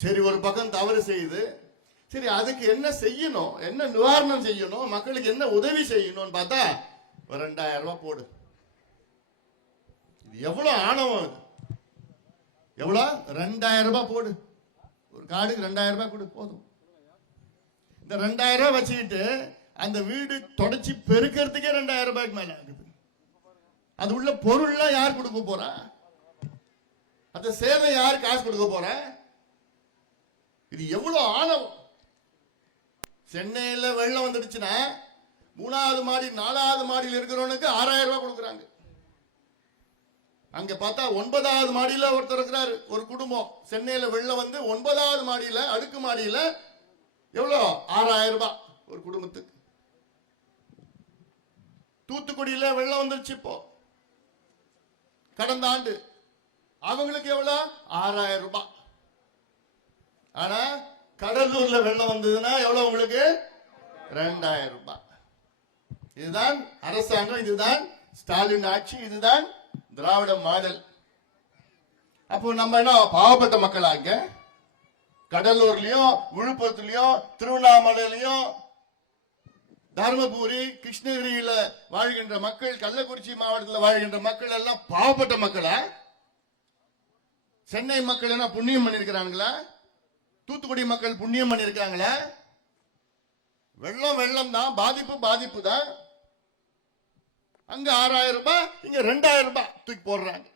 சரி, ஒரு பக்கம் தவறு செய்யுது. சரி, அதுக்கு என்ன செய்யணும், என்ன நிவாரணம் செய்யணும், மக்களுக்கு என்ன உதவி செய்யணும்னு பார்த்தா ஒரு 2000 ரூபாய் போடு. இது எவ்வளவு ஆணவம், அது எவ்வளவு? 2000 ரூபாய் போடு. ஒரு கார்டுக்கு 2000 ரூபாய் கொடு, போதும். இந்த 2000 ரூபாய் வச்சுக்கிட்டு அந்த வீடு தொடச்சி பெருக்கிறதுக்கே 2000 ரூபாய்க்கு மேல ஆகுது. அது உள்ள பொருள்லாம் யார் கொடுக்க போறா? அந்த சேவை யார் காசு கொடுக்க போற? இது எவ்வளவு ஆணவம். சென்னையில வெள்ளம் வந்துடுச்சுன்னா 3வது மாடி 4வது மாடியில் இருக்கிறவனுக்கு 6000 ரூபாய் கொடுக்குறாங்க. அங்க பார்த்தா 9வது மாடியில ஒருத்தர் இருக்கிறாரு, ஒரு குடும்பம். சென்னையில வெள்ளம் வந்து 9வது மாடியில, அடுக்கு மாடியில எவ்வளவு? 6000 ரூபாய் ஒரு குடும்பத்துக்கு. தூத்துக்குடியில வெள்ளம் வந்துருச்சு இப்போ கடந்த ஆண்டு, அவங்களுக்கு எவ்வளவு? 6000 ரூபாய். ஆனா கடலூர்ல வெள்ளம் வந்ததுன்னா எவ்வளவு உங்களுக்கு? 2000 ரூபாய். இதுதான் அரசாங்கம், இதுதான் ஸ்டாலின் ஆட்சி, இதுதான் திராவிட மாடல். அப்போ நம்ம என்ன பாவப்பட்ட மக்களாக? கடலூர்லயும், விழுப்புரத்துலயும், திருவண்ணாமலையிலையும், தர்மபுரி, கிருஷ்ணகிரியில வாழ்கின்ற மக்கள், கள்ளக்குறிச்சி மாவட்டத்தில் வாழ்கின்ற மக்கள் எல்லாம் பாவப்பட்ட மக்களா? சென்னை மக்கள் என்ன புண்ணியம் பண்ணிருக்கிறாங்களா? தூத்துக்குடி மக்கள் புண்ணியம் பண்ணிருக்காங்களா? வெள்ளம் வெள்ளம் தான், பாதிப்பு பாதிப்பு தான். அங்க 6000 ரூபாய், இங்க 2000 ரூபாய் தூக்கி போடுறாங்க.